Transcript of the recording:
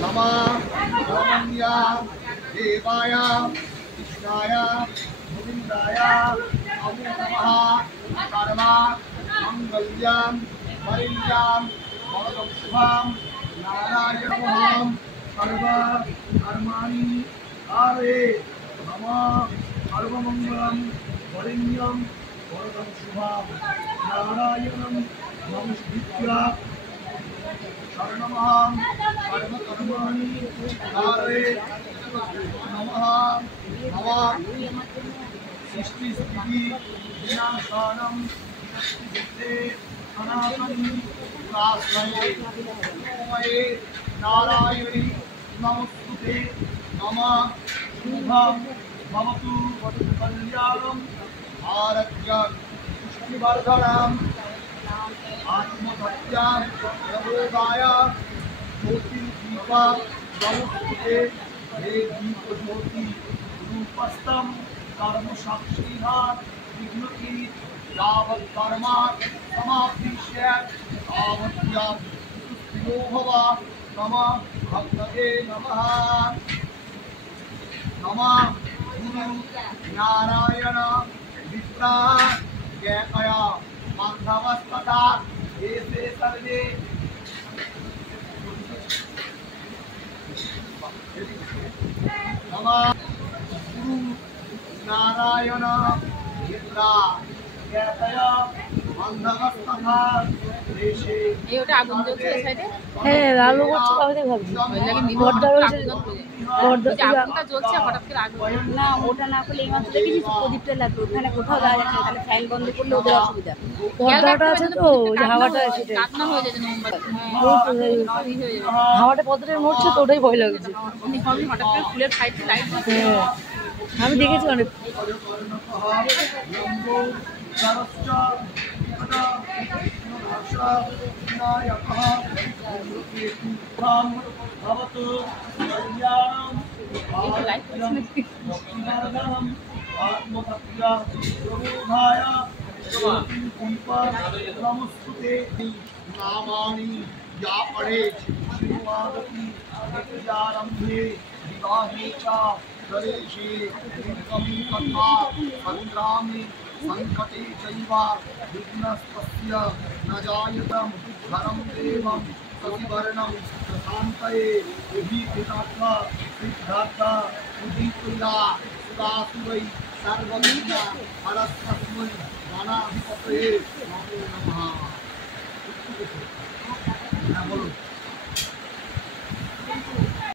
नमः रमण्या देवाय कृष्णाय गोविन्दाय नमो नमः सर्वा मंगल्यं वरिण्यां वरदं शुभं नारायणं सर्व कर्माणि कारये नमः सर्वमंगलं वरिण्यं वरदं शुभं नारायणं नमस्कृत्य शरणमहं सर्वकर्माणि कारये नमः नमः सृष्टि स्थिति विनाशानं विनष्टिभूते सनातनी पुराश्रये ओमये नारायणी नमोस्तुते नमः शुभं भवतु कल्याणं आरोग्यं पुष्टिवर्धनम् आत्महत्यां प्रबोधाय ज्योतिर्दीपा नमोस्तुते हे दीपज्योति रूपस्थं कर्मसाक्षिणां विघ्नति यावत् कर्मा समाप्तिष्यत् तावत्यां सुस्थिरो भव नमः भक्तये नमः नमः गुरु नारायण विप्रा ज्ञातया बान्धवस्तथा एते सर्वे नमः गुरु नारायण विप्रा ज्ञातया बान्धवस्तथा देशे এই ওটা আগুন জ্বলছে এই সাইডে হ্যাঁ আলো করছে তাহলে ভাবছি ওই লাগি নিভে ঘরটা রয়েছে আগুনটা জ্বলছে হঠাৎ করে আগুন না ওটা না করলে এই মাত্র দেখেছিস প্রদীপটা লাগবে ওখানে কোথাও যাওয়া যাচ্ছে না তাহলে ফ্যান বন্ধ করলে ওদের অসুবিধা পর্দাটা আছে তো যে হাওয়াটা সেটা কাটনা হয়ে যায় মোমবাতি হাওয়াটা পর্দাটা নড়ছে তো ওটাই ভয় লাগছে হঠাৎ করে ফুলের সাইডে লাইট হ্যাঁ আমি দেখেছি অনেক नामानि या पठेत् श्रीमादति नित्यारम्भे विवाहे च गणेशे निकमी कथा संग्रामे संकटे चैव विघ्नस्तस्य न जायतं धनं देवं सतिवर्णं प्रशान्तये विधिपितार्थ सिद्धार्थ उदितुला सुदासुवै सर्वविघ्न हरस्मस्मै नानाधिपतये नमो नमः।